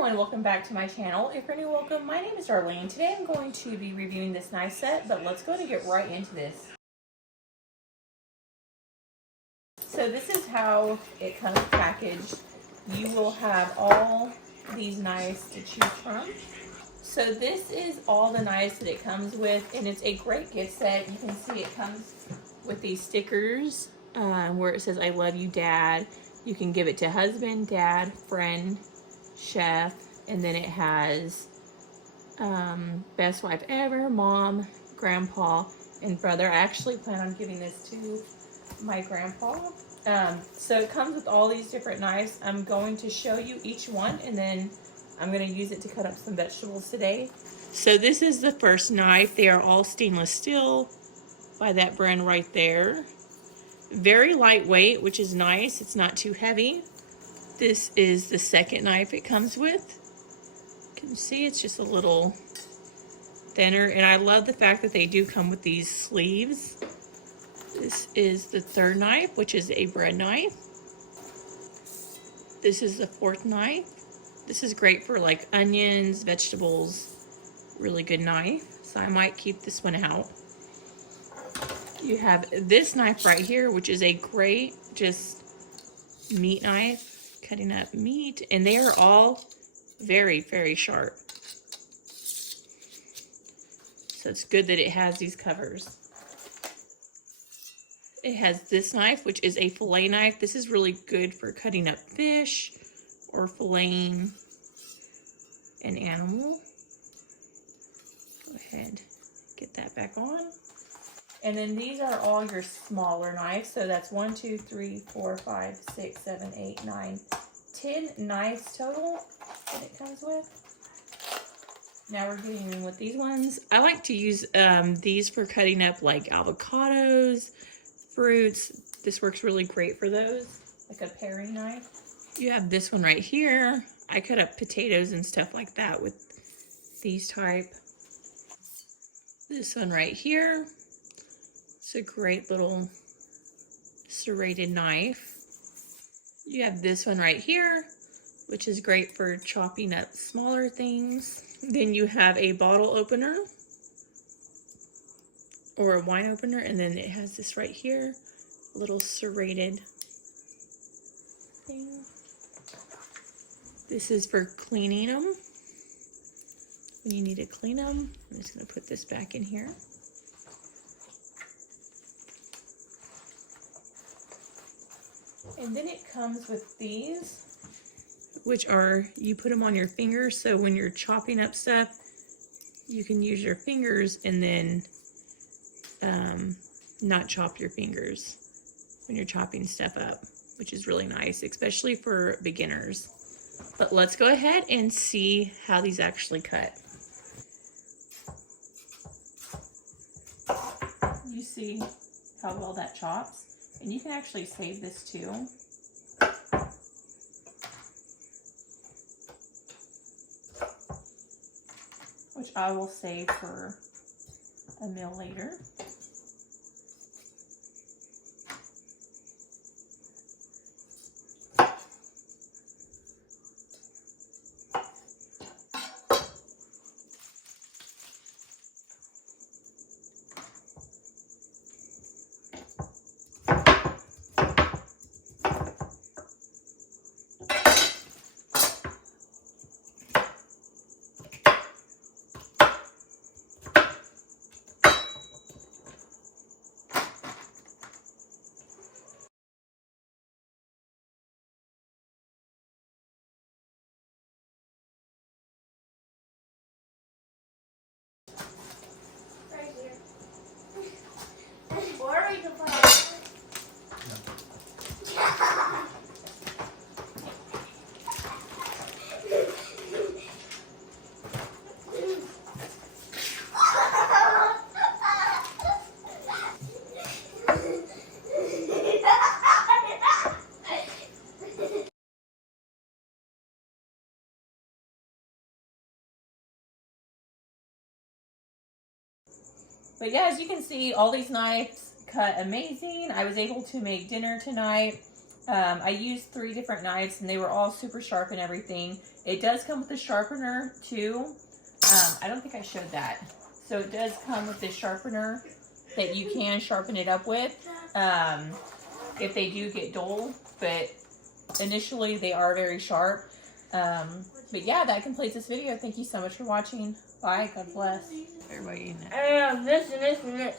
everyone, welcome back to my channel. If you're new, welcome. My name is Darlene. Today I'm going to be reviewing this knife set, but let's go ahead and get right into this. So this is how it comes packaged. You will have all these knives to choose from. So this is all the knives that it comes with, and it's a great gift set. You can see it comes with these stickers where it says, "I love you, Dad." You can give it to husband, dad, friend, chef, and then it has best wife ever, mom, grandpa, and brother. I actually plan on giving this to my grandpa. So it comes with all these different knives. I'm going to show you each one, and then I'm going to use it to cut up some vegetables today. So this is the first knife. They are all stainless steel by that brand right there. Very lightweight, which is nice. It's not too heavy. This is the second knife it comes with. You can see it's just a little thinner, and I love the fact that they do come with these sleeves. This is the third knife, which is a bread knife. This is the fourth knife. This is great for like onions, vegetables. Really good knife. So I might keep this one out. You have this knife right here, which is a great just meat knife, cutting up meat, and they are all very, very sharp. So it's good that it has these covers. It has this knife, which is a fillet knife. This is really good for cutting up fish or filleting an animal. Go ahead, get that back on. And then these are all your smaller knives. So that's 1, 2, 3, 4, 5, 6, 7, 8, 9, 10 knives total that it comes with. Now we're getting in with these ones. I like to use these for cutting up like avocados, fruits. This works really great for those, like a paring knife. You have this one right here. I cut up potatoes and stuff like that with these type. This one right here. It's a great little serrated knife. You have this one right here, which is great for chopping up smaller things. Then you have a bottle opener or a wine opener, and then it has this right here, little serrated thing. This is for cleaning them. When you need to clean them, I'm just going to put this back in here. And then it comes with these, which are, you put them on your fingers, so when you're chopping up stuff, you can use your fingers and then not chop your fingers when you're chopping stuff up, which is really nice, especially for beginners. But let's go ahead and see how these actually cut. You see how well that chops? And you can actually save this too. Which I will save for a meal later. But yeah, as you can see, all these knives cut amazing. I was able to make dinner tonight. I used 3 different knives, and they were all super sharp and everything. It does come with a sharpener too. I don't think I showed that. So it does come with this sharpener that you can sharpen it up with if they do get dull, but initially they are very sharp. But yeah, that completes this video. Thank you so much for watching. Bye. God bless. Everybody. I have this and this and this.